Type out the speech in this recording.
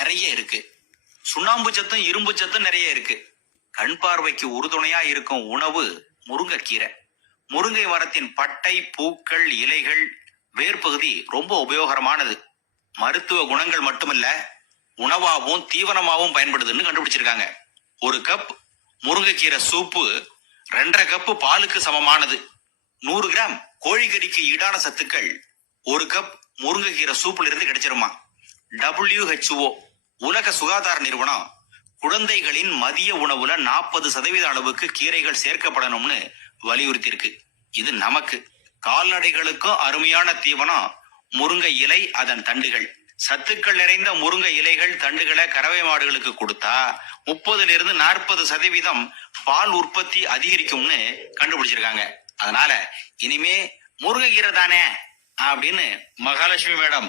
நிறைய இருக்கு. சுண்ணாம்பு சத்தும் இரும்பு சத்தும் நிறைய இருக்கு. கண் பார்வைக்கு உறுதுணையா இருக்கும் உணவு முருங்கைக்கீரை. முருங்கை மரத்தின் பட்டை, பூக்கள், இலைகள், வேர்பகுதி ரொம்ப உபயோகரமானது. மருத்துவ குணங்கள் மட்டுமல்ல, உணவாகவும் தீவனமாகவும் பயன்படுதுன்னு கண்டுபிடிச்சிருக்காங்க. ஒரு கப் முருங்கைக்கீரை சூப்பு 2.5 கப் பாலுக்கு சமமானது. 100 கிராம் கோழிக்கறிக்கு ஈடான சத்துக்கள் 1 கப் முருங்கைக்கீரை சூப்புல இருந்து கிடைச்சிருமா. WHO உலக சுகாதார நிறுவனம் குழந்தைகளின் மதிய உணவுல 40% அளவுக்கு கீரைகள் சேர்க்கப்படணும்னு வலியுறுத்தி இருக்கு. இது நமக்கு கால்நடைகளுக்கும் அருமையான தீவனம் முருங்கை இலை, அதன் தண்டுகள். சத்துக்கள் நிறைந்த முருங்கை இலைகள், தண்டுகளை கறவை மாடுகளுக்கு கொடுத்தா 30% பால் உற்பத்தி அதிகரிக்கும்னு கண்டுபிடிச்சிருக்காங்க. அதனால இனிமே முருங்கைக்கீரை தானே அப்படின்னு மகாலட்சுமி மேடம்